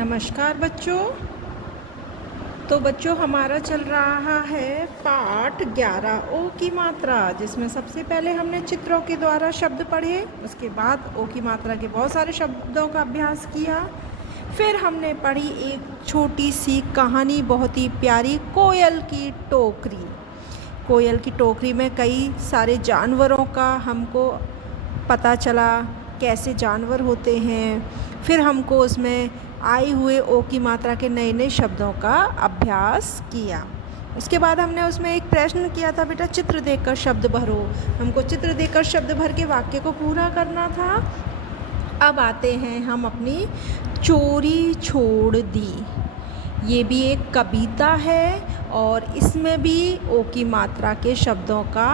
नमस्कार बच्चों। तो बच्चों हमारा चल रहा है पाठ 11 ओ की मात्रा, जिसमें सबसे पहले हमने चित्रों के द्वारा शब्द पढ़े, उसके बाद ओ की मात्रा के बहुत सारे शब्दों का अभ्यास किया। फिर हमने पढ़ी एक छोटी सी कहानी, बहुत ही प्यारी, कोयल की टोकरी। कोयल की टोकरी में कई सारे जानवरों का हमको पता चला, कैसे जानवर होते हैं। फिर हमको उसमें आए हुए ओ की मात्रा के नए नए शब्दों का अभ्यास किया। उसके बाद हमने उसमें एक प्रश्न किया था, बेटा चित्र देखकर शब्द भरो। हमको चित्र देखकर शब्द भर के वाक्य को पूरा करना था। अब आते हैं हम अपनी चोरी छोड़ दी। ये भी एक कविता है और इसमें भी ओ की मात्रा के शब्दों का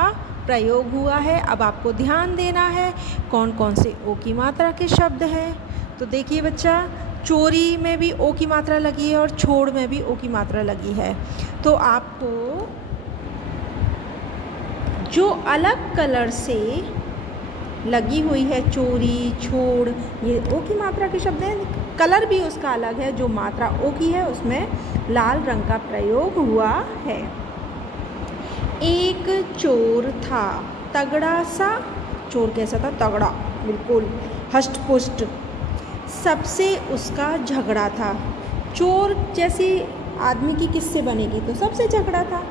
प्रयोग हुआ है। अब आपको ध्यान देना है कौन कौन से ओ की मात्रा के शब्द हैं। तो देखिए बच्चा, चोरी में भी ओ की मात्रा लगी है और छोड़ में भी ओ की मात्रा लगी है। तो आपको जो अलग कलर से लगी हुई है, चोरी, छोड़, ये ओ की मात्रा के शब्द हैं। कलर भी उसका अलग है, जो मात्रा ओ की है उसमें लाल रंग का प्रयोग हुआ है। एक चोर था तगड़ा सा। चोर कैसा था? तगड़ा, बिल्कुल हष्ट पुष्ट। सबसे उसका झगड़ा था। चोर जैसी आदमी की किससे बनेगी? तो सबसे झगड़ा था।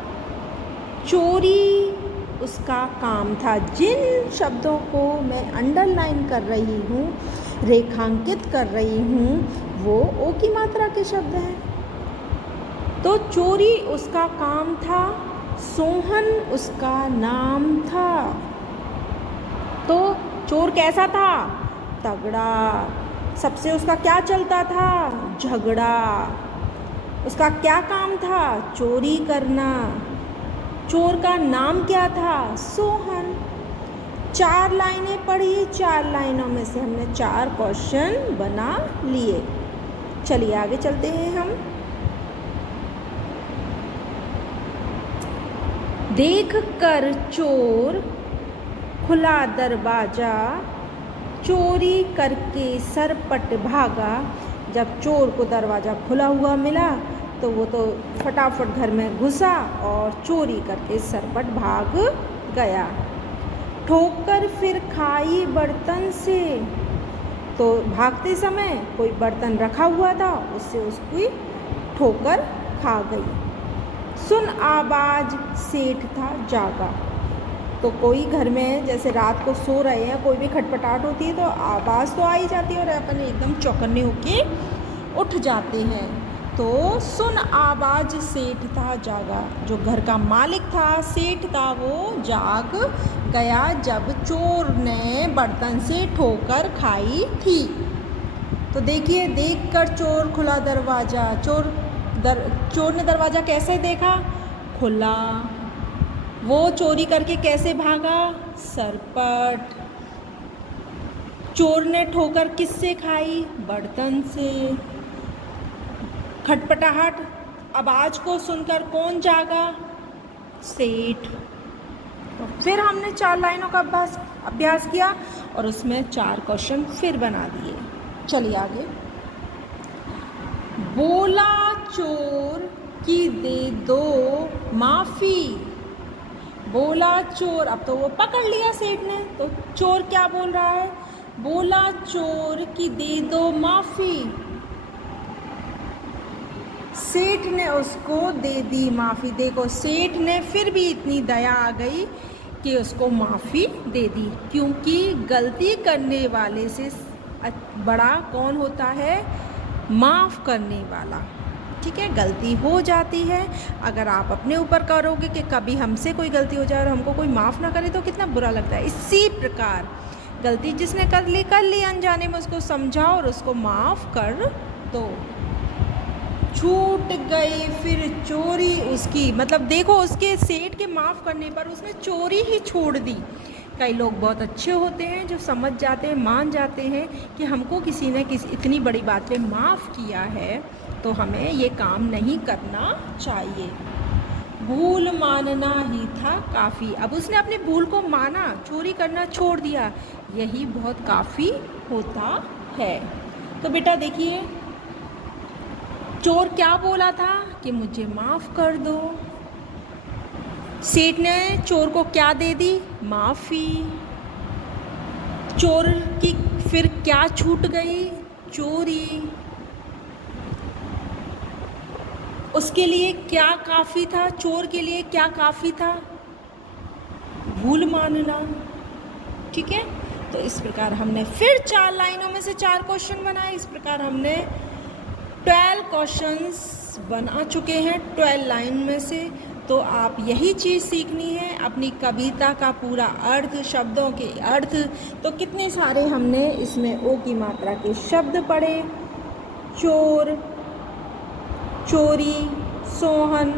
चोरी उसका काम था। जिन शब्दों को मैं अंडरलाइन कर रही हूँ, रेखांकित कर रही हूँ, वो ओ की मात्रा के शब्द हैं। तो चोरी उसका काम था, सोहन उसका नाम था। तो चोर कैसा था? तगड़ा। सबसे उसका क्या चलता था? झगड़ा। उसका क्या काम था? चोरी करना। चोर का नाम क्या था? सोहन। 4 लाइनें पढ़ी, 4 लाइनों में से हमने 4 क्वेश्चन बना लिए। चलिए आगे चलते हैं हम। देख कर चोर खुला दरवाजा, चोरी करके सरपट भागा। जब चोर को दरवाज़ा खुला हुआ मिला तो वो तो फटाफट घर में घुसा और चोरी करके सरपट भाग गया। ठोकर फिर खाई बर्तन से। तो भागते समय कोई बर्तन रखा हुआ था, उससे उसकी ठोकर खा गई। सुन आवाज सेठ था जागा। तो कोई घर में जैसे रात को सो रहे हैं, कोई भी खटपटाहट होती है तो आवाज़ तो आ ही जाती है और अपन एकदम चौकन्ने होके उठ जाते हैं। तो सुन आवाज सेठ था जागा। जो घर का मालिक था, सेठ था, वो जाग गया जब चोर ने बर्तन से ठोकर खाई थी। तो देखिए, देख कर चोर खुला दरवाज़ा। चोर ने दरवाज़ा कैसे देखा? खुला। वो चोरी करके कैसे भागा? सरपट। चोर ने ठोकर किससे खाई? बर्तन से। खटपटाहट आवाज को सुनकर कौन जागा? सेठ। तो फिर हमने 4 लाइनों का अभ्यास किया और उसमें 4 क्वेश्चन फिर बना दिए। चलिए आगे। बोला चोर कि दे दो माफी। बोला चोर, अब तो वो पकड़ लिया सेठ ने, तो चोर क्या बोल रहा है? बोला चोर कि दे दो माफी। सेठ ने उसको दे दी माफ़ी। देखो, सेठ ने फिर भी इतनी दया आ गई कि उसको माफ़ी दे दी, क्योंकि गलती करने वाले से बड़ा कौन होता है? माफ़ करने वाला। ठीक है, गलती हो जाती है। अगर आप अपने ऊपर करोगे कि कभी हमसे कोई गलती हो जाए और हमको कोई माफ़ ना करे तो कितना बुरा लगता है। इसी प्रकार गलती जिसने कर ली अनजाने में, उसको समझाओ और उसको माफ़ कर दो। छूट गई फिर चोरी उसकी। मतलब देखो, उसके सेठ के माफ़ करने पर उसने चोरी ही छोड़ दी। कई लोग बहुत अच्छे होते हैं जो समझ जाते हैं, मान जाते हैं कि हमको किसी ने इतनी बड़ी बात पे माफ़ किया है तो हमें ये काम नहीं करना चाहिए। भूल मानना ही था काफ़ी। अब उसने अपनी भूल को माना, चोरी करना छोड़ दिया, यही बहुत काफ़ी होता है। तो बेटा देखिए, चोर क्या बोला था कि मुझे माफ़ कर दो। सेठ ने चोर को क्या दे दी? माफ़ी। चोर की फिर क्या छूट गई? चोरी। उसके लिए क्या काफ़ी था? चोर के लिए क्या काफ़ी था? भूल मानना। ठीक है, तो इस प्रकार हमने फिर 4 लाइनों में से 4 क्वेश्चन बनाए। इस प्रकार हमने 12 क्वेश्चंस बना चुके हैं 12 लाइन में से। तो आप यही चीज़ सीखनी है, अपनी कविता का पूरा अर्थ, शब्दों के अर्थ। तो कितने सारे हमने इसमें ओ की मात्रा के शब्द पढ़े। चोर, चोरी, सोहन,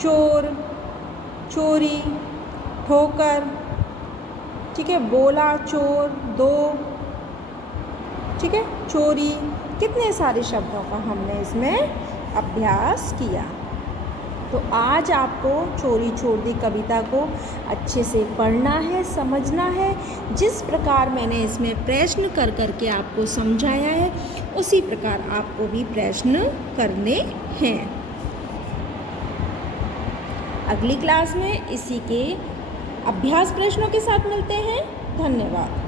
चोर, चोरी, ठोकर, ठीक है, बोला चोर, दो, ठीक है, चोरी। कितने सारे शब्दों का हमने इसमें अभ्यास किया। तो आज आपको चोरी छोड़ दी कविता को अच्छे से पढ़ना है, समझना है। जिस प्रकार मैंने इसमें प्रश्न कर करके आपको समझाया है, उसी प्रकार आपको भी प्रश्न करने हैं। अगली क्लास में इसी के अभ्यास प्रश्नों के साथ मिलते हैं। धन्यवाद।